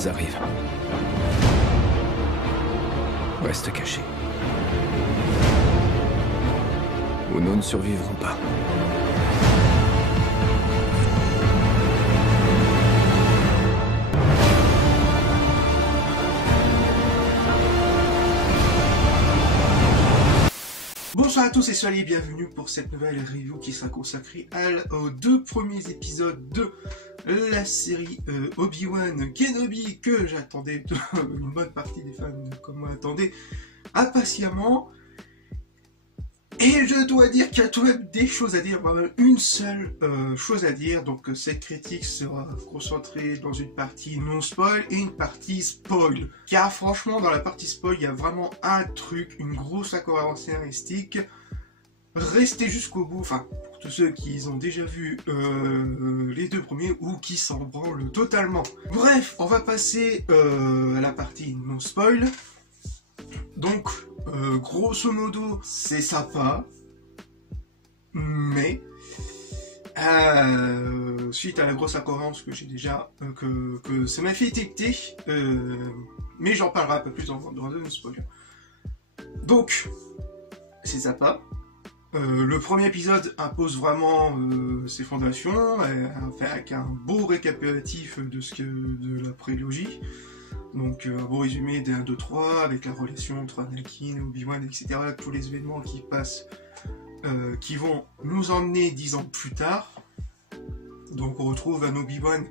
Ils arrivent. Reste caché. Ou nous ne survivrons pas. Bonsoir à tous et soyez bienvenus pour cette nouvelle review qui sera consacrée aux deux premiers épisodes de la série Obi-Wan Kenobi que j'attendais, une bonne partie des fans comme moi attendaient impatiemment. Et je dois dire qu'il y a tout de même des choses à dire, vraiment une seule chose à dire. Donc cette critique sera concentrée dans une partie non spoil et une partie spoil. Car franchement dans la partie spoil il y a vraiment un truc, une grosse incohérence scénaristique. Restez jusqu'au bout, enfin pour tous ceux qui ont déjà vu les deux premiers ou qui s'en branlent totalement. Bref, on va passer à la partie non spoil. Donc grosso modo, c'est sympa, mais suite à la grosse incohérence que j'ai déjà, que ça m'a fait étiqueter, mais j'en parlerai un peu plus dans un spoiler. Donc, c'est sympa. Le premier épisode impose vraiment ses fondations, avec un beau récapitulatif de la prélogie. Donc un beau résumé des 1, 2, 3 avec la relation entre Anakin, Obi-Wan, etc. Tous les événements qui passent, qui vont nous emmener 10 ans plus tard. Donc on retrouve un Obi-Wan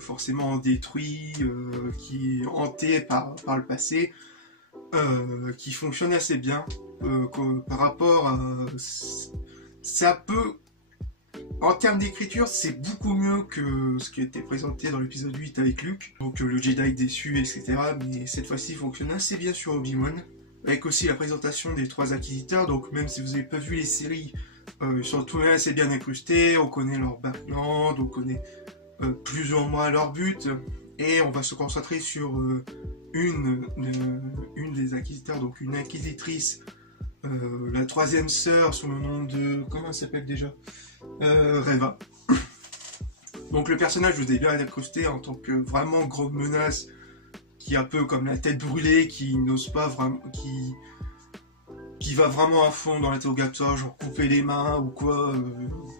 forcément détruit, qui est hanté par le passé, qui fonctionne assez bien par rapport à... Ça peut... En termes d'écriture, c'est beaucoup mieux que ce qui a été présenté dans l'épisode 8 avec Luke. Donc le Jedi déçu, etc. Mais cette fois-ci, il fonctionne assez bien sur Obi-Wan. Avec aussi la présentation des 3 inquisiteurs. Donc même si vous n'avez pas vu les séries, ils sont tous assez bien incrustés. On connaît leur background, on connaît plus ou moins leur but. Et on va se concentrer sur une des inquisiteurs, donc une inquisitrice. La 3e sœur sous le nom de... Comment elle s'appelle déjà ? Reva. Donc le personnage, je vous ai bien accosté en tant que vraiment grande menace, qui est un peu comme la tête brûlée, qui n'ose pas vraiment, qui va vraiment à fond dans l'interrogatoire, genre couper les mains ou quoi,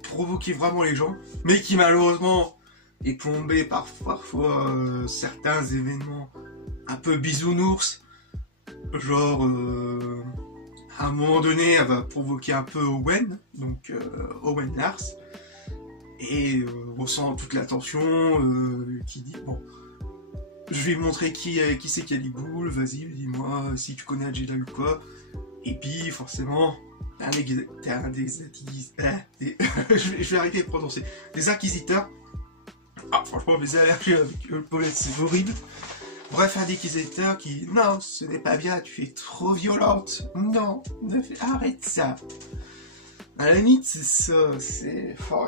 provoquer vraiment les gens, mais qui malheureusement est plombé par parfois certains événements un peu bisounours, genre à un moment donné, elle va provoquer un peu Owen, donc Owen Lars, et on sent toute la tension, qui dit, bon, je vais montrer qui c'est qui a les boules, vas-y, dis-moi si tu connais un Jedi ou quoi, et puis forcément, t'es un des inquisiteurs, je vais arrêter de prononcer, des inquisiteurs, ah franchement, mes allergies avec le pollen, c'est horrible. Bref, un inquisiteur qui... Non, ce n'est pas bien, tu es trop violente. Non, arrête ça. À la limite, c'est ça, c'est... Oh,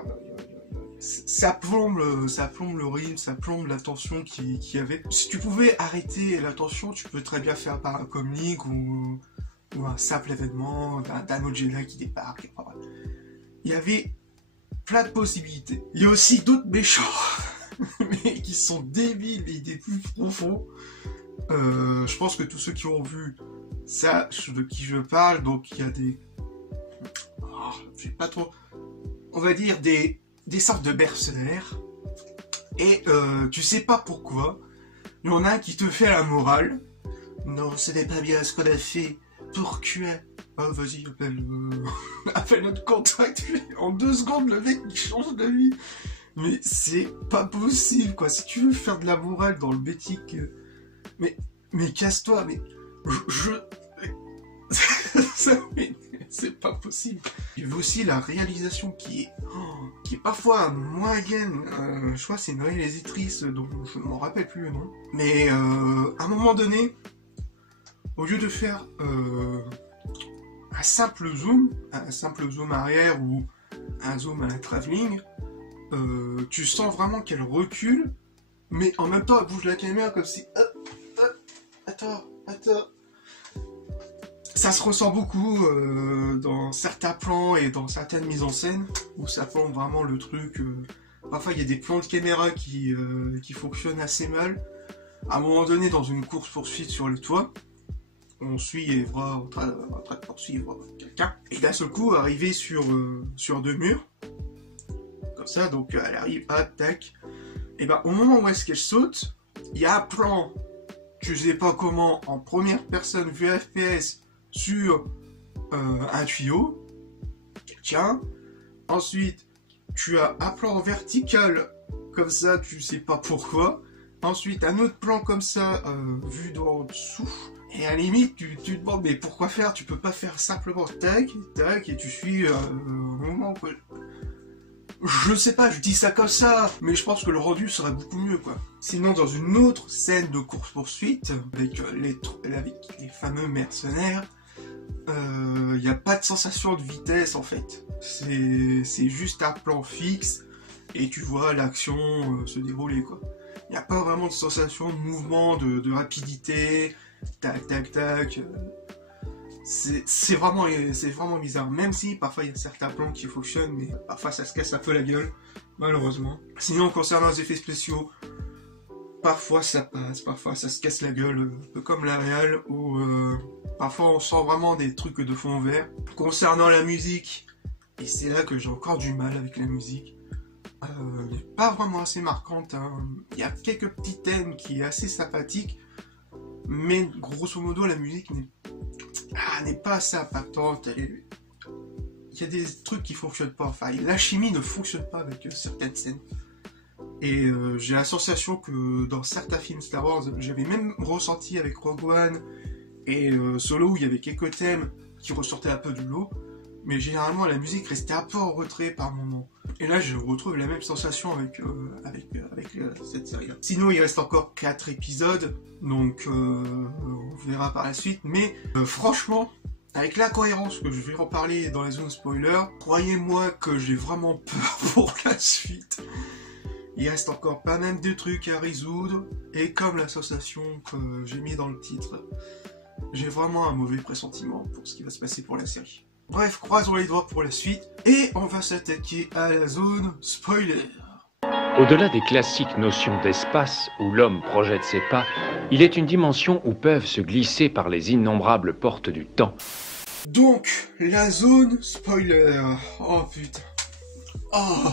ça plombe le rythme, ça plombe la tension qu'il y avait. Si tu pouvais arrêter la tension, tu peux très bien faire par un comic ou un simple événement d'un autre Jedi qui débarque. Il y avait plein de possibilités. Il y a aussi d'autres méchants. Mais qui sont débiles et des plus profonds. Je pense que tous ceux qui ont vu sachent de qui je parle, donc il y a des... Oh, je sais pas trop... On va dire des sortes de mercenaires. Et tu sais pas pourquoi. Il y en a un qui te fait la morale. Non, ce n'est pas bien ce qu'on a fait. Pourquoi? Oh, vas-y, appelle notre contact. En 2 secondes, le mec il change de vie. Mais c'est pas possible, quoi. Si tu veux faire de la morale dans le métique... Mais casse-toi, mais... c'est pas possible. Il y a aussi la réalisation qui est parfois moyenne. Je crois que c'est une réalisatrice dont je ne m'en rappelle plus le nom. Mais à un moment donné, au lieu de faire un simple zoom arrière ou un zoom à la travelling, tu sens vraiment qu'elle recule, mais en même temps elle bouge la caméra comme si... Attends. Ça se ressent beaucoup dans certains plans et dans certaines mises en scène, où ça plombe vraiment le truc Parfois, il y a des plans de caméra qui fonctionnent assez mal. À un moment donné, dans une course-poursuite sur le toit, on suit Evra en train de poursuivre quelqu'un. Et d'un seul coup, arrivé sur 2 murs, comme ça, donc elle arrive, tac. Et ben, au moment où est-ce qu'elle saute, il y a un plan, je sais pas comment, en première personne vue FPS sur un tuyau, quelqu'un. Ensuite, tu as un plan vertical, comme ça, tu sais pas pourquoi. Ensuite, un autre plan comme ça, vu d'en dessous. Et à la limite, tu te demandes, mais pourquoi faire? Tu peux pas faire simplement tac, tac, et tu suis au moment quoi. Je sais pas, je dis ça comme ça, mais je pense que le rendu serait beaucoup mieux, quoi. Sinon, dans une autre scène de course-poursuite, avec les fameux mercenaires, il n'y a pas de sensation de vitesse, en fait. C'est juste un plan fixe, et tu vois l'action se dérouler, quoi. Il n'y a pas vraiment de sensation de mouvement, de rapidité, tac, tac, tac. C'est vraiment bizarre, même si parfois il y a certains plans qui fonctionnent, mais parfois ça se casse un peu la gueule, malheureusement. Sinon, concernant les effets spéciaux, parfois ça passe, parfois ça se casse la gueule, un peu comme la réal, où parfois on sent vraiment des trucs de fond vert. Concernant la musique, et c'est là que j'ai encore du mal avec la musique, elle n'est pas vraiment assez marquante, hein. Il y a quelques petits thèmes qui est assez sympathique, mais grosso modo la musique n'est pas assez impactante. Il y a des trucs qui fonctionnent pas, enfin la chimie ne fonctionne pas avec certaines scènes. Et j'ai la sensation que dans certains films Star Wars, j'avais même ressenti avec Rogue One et Solo, où il y avait quelques thèmes qui ressortaient un peu du lot, mais généralement la musique restait un peu en retrait par moment. Et là, je retrouve la même sensation avec cette série-là. Sinon, il reste encore 4 épisodes, donc on verra par la suite. Mais franchement, avec l'incohérence que je vais reparler dans la zone spoiler, croyez-moi que j'ai vraiment peur pour la suite. Il reste encore pas mal de trucs à résoudre, et comme la sensation que j'ai mis dans le titre, j'ai vraiment un mauvais pressentiment pour ce qui va se passer pour la série. Bref, croisons les doigts pour la suite, et on va s'attaquer à la zone spoiler. Au-delà des classiques notions d'espace où l'homme projette ses pas, il est une dimension où peuvent se glisser par les innombrables portes du temps. Donc, la zone spoiler. Oh putain. Oh.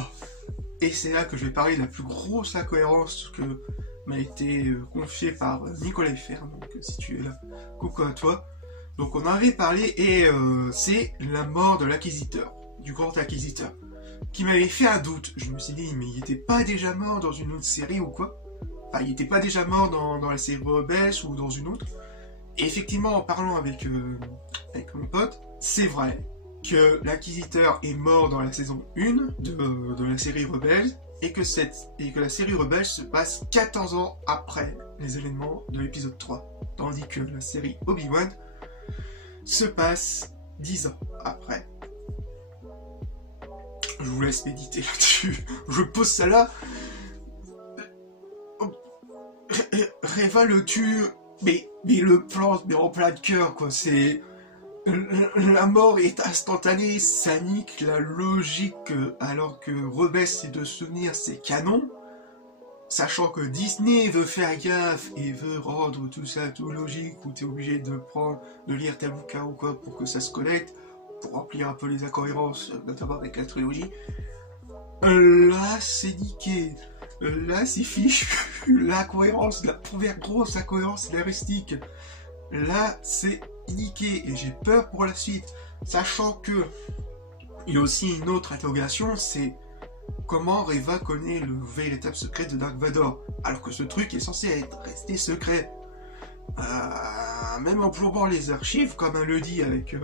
Et c'est là que je vais parler de la plus grosse incohérence que m'a été confiée par Nicolas Fer, donc si tu es là, coucou à toi. Donc on en avait parlé, et c'est la mort de l'inquisiteur, du grand inquisiteur, qui m'avait fait un doute. Je me suis dit, mais il était pas déjà mort dans une autre série ou quoi? Enfin, il était pas déjà mort dans la série Rebels ou dans une autre? Et effectivement, en parlant avec mon pote, c'est vrai que l'inquisiteur est mort dans la saison 1 de la série Rebels, et que la série Rebels se passe 14 ans après les événements de l'épisode 3. Tandis que la série Obi-Wan se passe 10 ans après. Je vous laisse méditer là-dessus. Je pose ça là. Reva le tue, mais le plante, mais en plein de cœur, quoi. C'est... La mort est instantanée, ça nique la logique, alors que Rebels et de souvenir c'est canon. Sachant que Disney veut faire gaffe et veut rendre tout ça tout logique, où t'es obligé de lire tel bouquin ou quoi pour que ça se connecte, pour remplir un peu les incohérences, notamment avec la trilogie. Là, c'est niqué. Là, c'est fichu. L'incohérence, la première grosse incohérence scénaristique. Là, c'est niqué. Et j'ai peur pour la suite. Sachant que il y a aussi une autre interrogation, c'est comment Reva connaît le véritable secret de Dark Vador, alors que ce truc est censé rester secret. Même en plombant les archives, comme elle le dit avec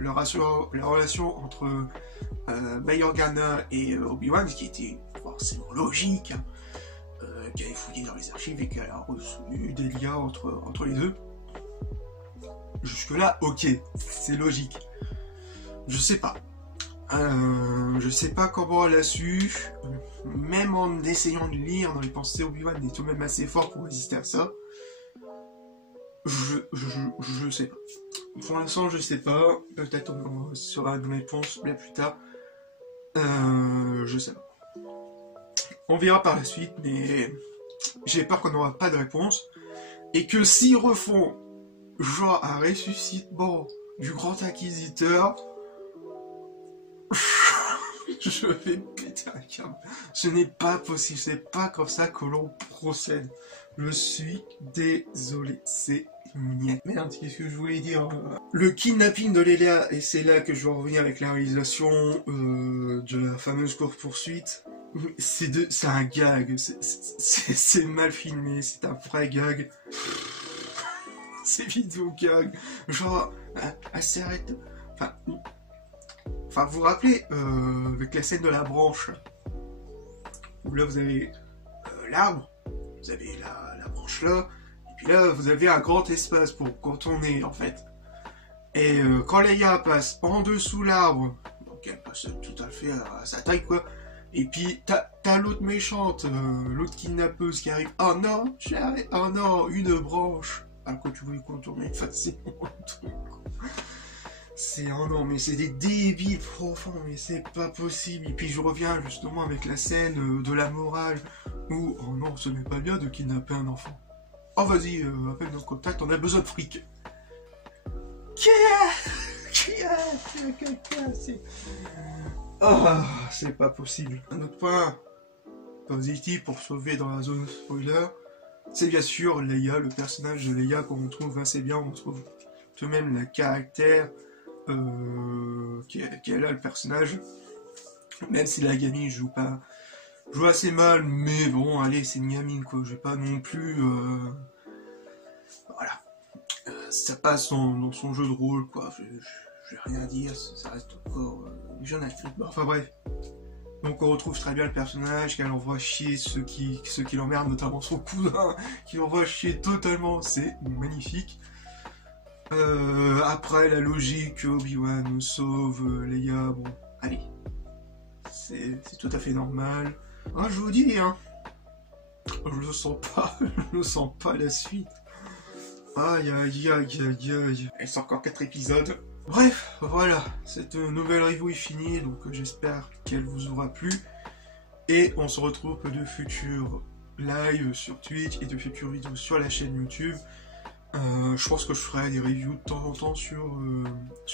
la relation entre Bail Organa et Obi-Wan, ce qui était forcément logique, hein, qu'elle ait fouillé dans les archives et qu'elle a reçu des liens entre les deux. Jusque là, ok, c'est logique. Je sais pas. Je sais pas comment elle a su, même en essayant de lire dans les pensées, Obi-Wan est tout de même assez fort pour résister à ça. Je sais pas. Pour l'instant, je sais pas. Peut-être on sera une réponse bien plus tard. Je sais pas. On verra par la suite, mais j'ai peur qu'on n'aura pas de réponse. Et que s'ils refont genre un ressuscitement du Grand Inquisiteur, je vais péter un câble. Ce n'est pas possible, c'est pas comme ça que l'on procède. Je suis désolé, c'est niais. Merde, qu'est-ce que je voulais dire? Le kidnapping de Lélia, et c'est là que je vais revenir avec la réalisation de la fameuse course-poursuite. C'est un gag, c'est mal filmé, c'est un vrai gag. C'est vidéo gag, genre, elle s'arrête. Enfin, vous vous rappelez, avec la scène de la branche, où là vous avez l'arbre, vous avez la branche là, et puis là vous avez un grand espace pour contourner en fait. Et quand Leia passe en dessous l'arbre, donc elle passe tout à fait à sa taille quoi, et puis t'as l'autre méchante, l'autre kidnappeuse qui arrive, oh non, j'arrête, oh non, une branche, alors que tu voulais contourner facilement le truc. C'est oh non, mais c'est des débiles profonds, mais c'est pas possible. Et puis je reviens justement avec la scène de la morale où oh non, ce n'est pas bien de kidnapper un enfant. Oh vas-y, appelle notre contact, on a besoin de fric. C'est pas possible. Un autre point positif pour sauver dans la zone spoiler, c'est bien sûr Leia, le personnage de Leia qu'on trouve assez bien, on trouve tout de même le caractère qu'elle a le personnage, même si la gamine joue assez mal, mais bon allez c'est une gamine quoi, j'ai pas non plus voilà, ça passe dans son jeu de rôle quoi, je vais rien dire, ça reste encore une jeune actrice, enfin bref. Donc on retrouve très bien le personnage, qu'elle envoie chier ceux qui l'emmerdent, notamment son cousin, qui l'envoie chier totalement, c'est magnifique. Après la logique, Obi-Wan nous sauve, Leia, bon, allez, c'est tout à fait normal. Ah, je vous dis, hein, je le sens pas la suite. Aïe aïe aïe aïe aïe. Il reste encore 4 épisodes. Bref, voilà, cette nouvelle review est finie, donc j'espère qu'elle vous aura plu. Et on se retrouve pour de futurs lives sur Twitch et de futures vidéos sur la chaîne YouTube. Je pense que je ferai des reviews de temps en temps sur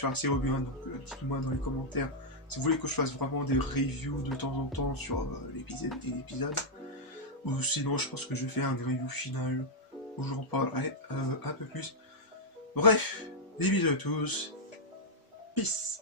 la série Obi-Wan, donc dites-moi dans les commentaires si vous voulez que je fasse vraiment des reviews de temps en temps sur l'épisode. Ou sinon je pense que je vais faire une review finale où j'en parlerai un peu plus. Bref, des bisous à tous. Peace.